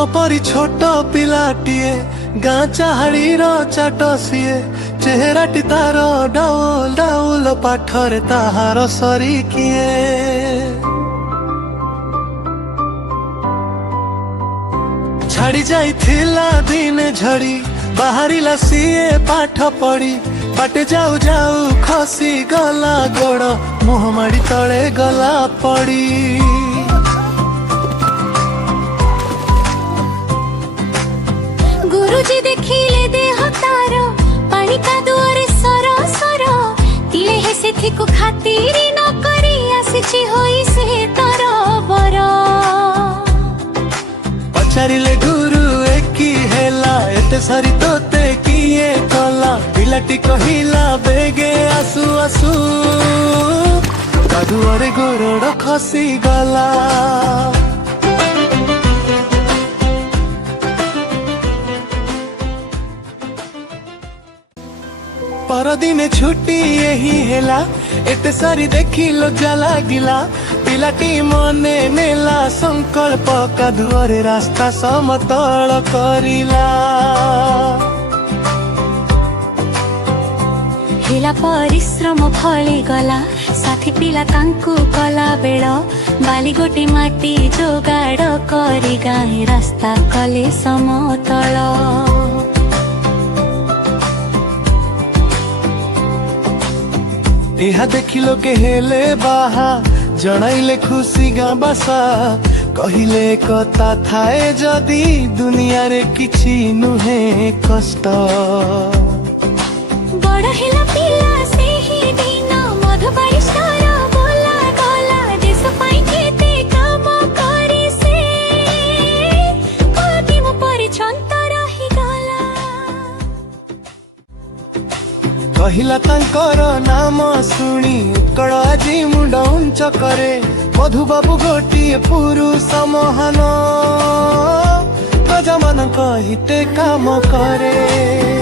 आम परी छोट पिलाटीए गाँ चाहाड़ीर चाट सीए चेहराटी तार डाउल डाउल पाठरे ताहार सरी किए छाड़ी जाइथिला दिने झड़ी बाहरिला सीए पाठ पढ़ी बाटे जाऊ जाऊ खसी गला गोड़ मुहमाड़ी तले गला पड़ी गुरुजी देखिले देह तार पानी कादुअरे सर सर तिले हे सेथि को खातिरी न करी आसीछि होई से तर बर पचारिले गुरु एकी हेला एते सारी तोते किए कला पिलाटी कहिला बेगे आसु आसु कादुअरे गोड़ खसी गला परदिने छुट्टी यही हेला एते सारी देखी लज्जा लागिला पिलाटी मने नेला संकल्प कादुअरे रास्ता समतल करिला हेला परिश्रम फली गला साथी पिला तांकु कला बेल बाली गोटी माटी जोगाड़ करी गाई रास्ता कले समतल यहा देखिलो के हेले बाहा जनाइले खुशी गाँ बासा कहिले कथा थाए जदि दुनिया रे किछि नुहे कष्ट बड़ हेला पिला से ही दिन मधुबाई स्तर बोला गला देश पाई केते काम करी से पदिम परिचंत रही गला कहिला तांकर नाम शुणी उत्कल आजी मुंड उंच करे मधु बाबू गोटिए पुरुष महान प्रजा मान हिते काम करे।